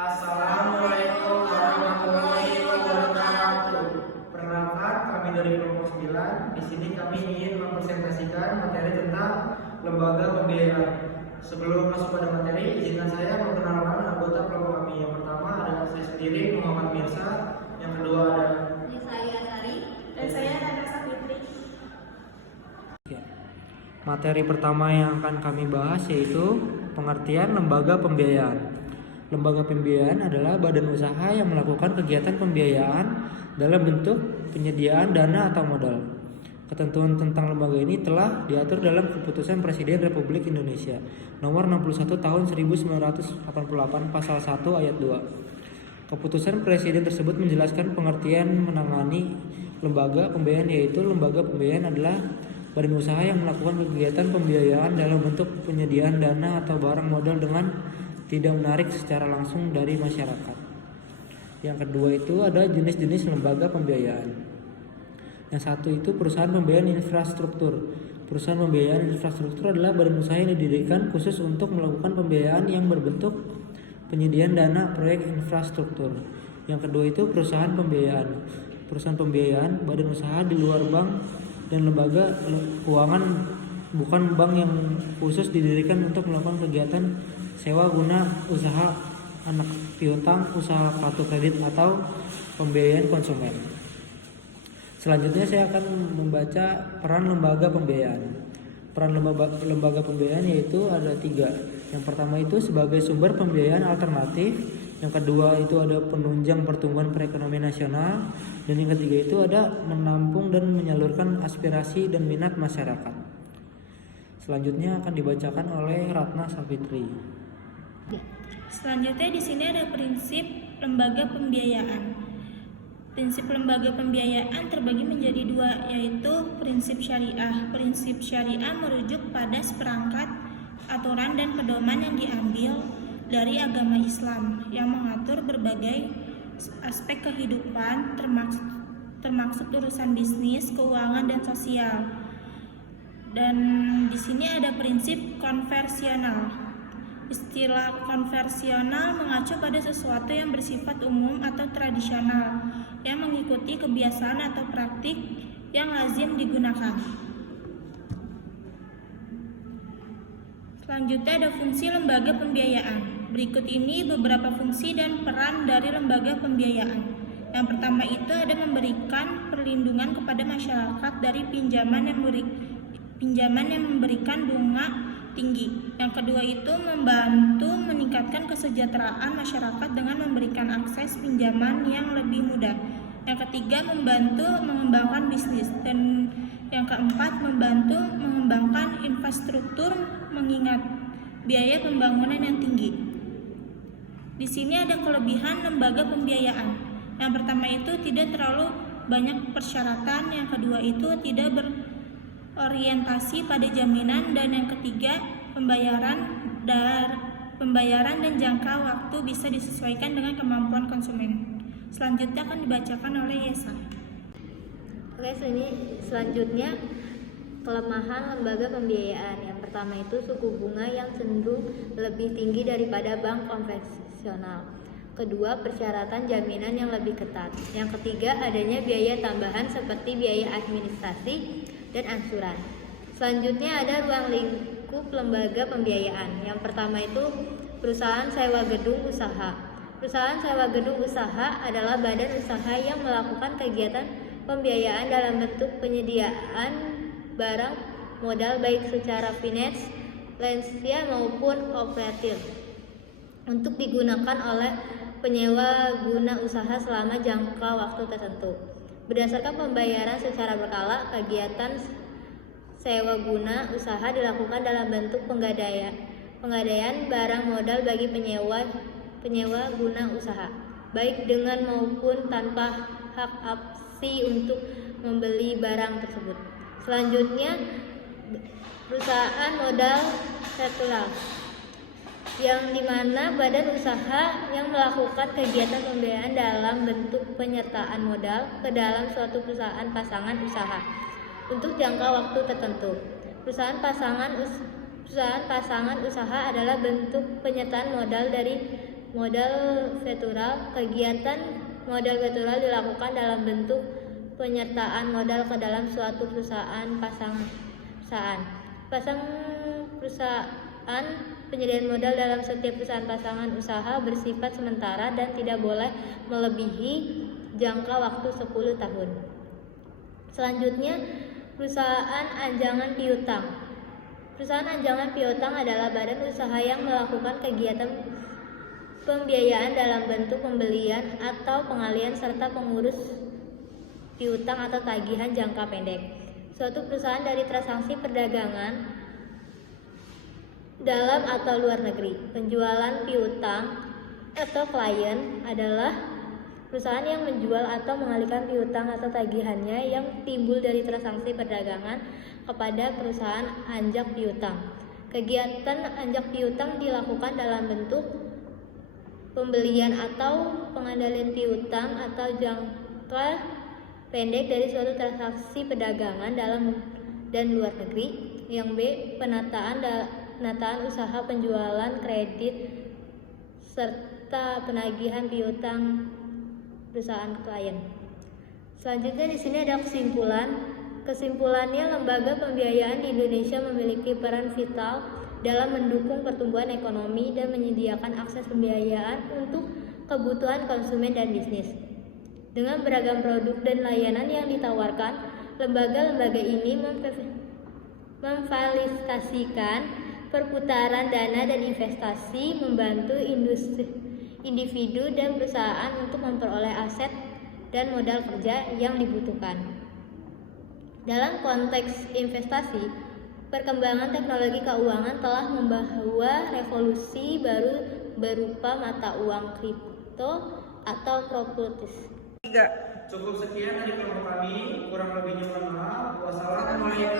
Assalamualaikum warahmatullahi wabarakatuh. Perkenalkan, kami dari kelompok 9. Di sini kami ingin mempresentasikan materi tentang lembaga pembiayaan. Sebelum masuk pada materi, izinkan saya memperkenalkan anggota kelompok kami. Yang pertama adalah saya sendiri, Muhammad Mirsa. Yang kedua ada saya Sari dan saya Nada Sapitri. materi pertama yang akan kami bahas yaitu pengertian lembaga pembiayaan. Lembaga pembiayaan adalah badan usaha yang melakukan kegiatan pembiayaan dalam bentuk penyediaan dana atau modal. Ketentuan tentang lembaga ini telah diatur dalam Keputusan Presiden Republik Indonesia Nomor 61 Tahun 1988 Pasal 1 Ayat 2. Keputusan Presiden tersebut menjelaskan pengertian menangani lembaga pembiayaan, yaitu lembaga pembiayaan adalah badan usaha yang melakukan kegiatan pembiayaan dalam bentuk penyediaan dana atau barang modal dengan tidak menarik secara langsung dari masyarakat. Yang kedua itu ada jenis-jenis lembaga pembiayaan. Yang satu itu perusahaan pembiayaan infrastruktur. Perusahaan pembiayaan infrastruktur adalah badan usaha yang didirikan khusus untuk melakukan pembiayaan yang berbentuk penyediaan dana proyek infrastruktur. Yang kedua itu perusahaan pembiayaan. Perusahaan pembiayaan badan usaha di luar bank dan lembaga keuangan, bukan bank yang khusus didirikan untuk melakukan kegiatan sewa guna usaha anak piutang, usaha kartu kredit atau pembiayaan konsumen. Selanjutnya saya akan membaca peran lembaga pembiayaan. Peran lembaga pembiayaan yaitu ada 3. Yang pertama itu sebagai sumber pembiayaan alternatif. Yang kedua itu ada penunjang pertumbuhan perekonomian nasional. Dan yang ketiga itu ada menampung dan menyalurkan aspirasi dan minat masyarakat. Selanjutnya akan dibacakan oleh Ratna Savitri. Selanjutnya di sini ada prinsip lembaga pembiayaan. Prinsip lembaga pembiayaan terbagi menjadi 2, yaitu prinsip syariah. Prinsip syariah merujuk pada seperangkat aturan dan pedoman yang diambil dari agama Islam yang mengatur berbagai aspek kehidupan termasuk urusan bisnis, keuangan, dan sosial. Dan di sini ada prinsip konversional. Istilah konversional mengacu pada sesuatu yang bersifat umum atau tradisional yang mengikuti kebiasaan atau praktik yang lazim digunakan. Selanjutnya ada fungsi lembaga pembiayaan. Berikut ini beberapa fungsi dan peran dari lembaga pembiayaan. Yang pertama itu ada memberikan perlindungan kepada masyarakat dari pinjaman yang memberikan bunga tinggi. Yang kedua itu membantu meningkatkan kesejahteraan masyarakat dengan memberikan akses pinjaman yang lebih mudah. Yang ketiga membantu mengembangkan bisnis. Dan yang keempat membantu mengembangkan infrastruktur mengingat biaya pembangunan yang tinggi. Di sini ada kelebihan lembaga pembiayaan. Yang pertama itu tidak terlalu banyak persyaratan. Yang kedua itu tidak orientasi pada jaminan, dan yang ketiga pembayaran dan jangka waktu bisa disesuaikan dengan kemampuan konsumen. Selanjutnya akan dibacakan oleh Yesa. Oke, selanjutnya kelemahan lembaga pembiayaan. Yang pertama itu suku bunga yang cenderung lebih tinggi daripada bank konvensional. Kedua, persyaratan jaminan yang lebih ketat. Yang ketiga, adanya biaya tambahan seperti biaya administrasi dan angsuran. Selanjutnya ada ruang lingkup lembaga pembiayaan. Yang pertama itu perusahaan sewa gedung usaha. Perusahaan sewa gedung usaha adalah badan usaha yang melakukan kegiatan pembiayaan dalam bentuk penyediaan barang modal baik secara finansial maupun operatif untuk digunakan oleh penyewa guna usaha selama jangka waktu tertentu. Berdasarkan pembayaran secara berkala, kegiatan sewa guna usaha dilakukan dalam bentuk penggadaian barang modal bagi penyewa guna usaha, baik dengan maupun tanpa hak opsi untuk membeli barang tersebut. Selanjutnya, perusahaan modal sektoral, yang dimana badan usaha yang melakukan kegiatan pembiayaan dalam bentuk penyertaan modal ke dalam suatu perusahaan pasangan usaha untuk jangka waktu tertentu. Perusahaan pasangan usaha adalah bentuk penyertaan modal dari modal vetural. Kegiatan modal vetural dilakukan dalam bentuk penyertaan modal ke dalam suatu perusahaan perusahaan penyediaan modal dalam setiap perusahaan pasangan usaha bersifat sementara dan tidak boleh melebihi jangka waktu 10 tahun. Selanjutnya, perusahaan anjangan piutang. Perusahaan anjangan piutang adalah badan usaha yang melakukan kegiatan pembiayaan dalam bentuk pembelian atau pengalihan serta pengurus piutang atau tagihan jangka pendek. Suatu perusahaan dari transaksi perdagangan dalam atau luar negeri. Penjualan piutang atau klien adalah perusahaan yang menjual atau mengalihkan piutang atau tagihannya yang timbul dari transaksi perdagangan kepada perusahaan anjak piutang. Kegiatan anjak piutang dilakukan dalam bentuk pembelian atau pengembalian piutang atau jangka pendek dari suatu transaksi perdagangan dalam dan luar negeri. Yang B, penataan usaha penjualan kredit serta penagihan piutang perusahaan klien. Selanjutnya di sini ada kesimpulan. Kesimpulannya, lembaga pembiayaan di Indonesia memiliki peran vital dalam mendukung pertumbuhan ekonomi dan menyediakan akses pembiayaan untuk kebutuhan konsumen dan bisnis. Dengan beragam produk dan layanan yang ditawarkan, lembaga-lembaga ini memfasilitasikan perputaran dana dan investasi, membantu individu dan perusahaan untuk memperoleh aset dan modal kerja yang dibutuhkan. Dalam konteks investasi, perkembangan teknologi keuangan telah membawa revolusi baru berupa mata uang kripto atau properties. Cukup sekian dari kelompok kami, kurang lebihnya mohon maaf. Wassalamualaikum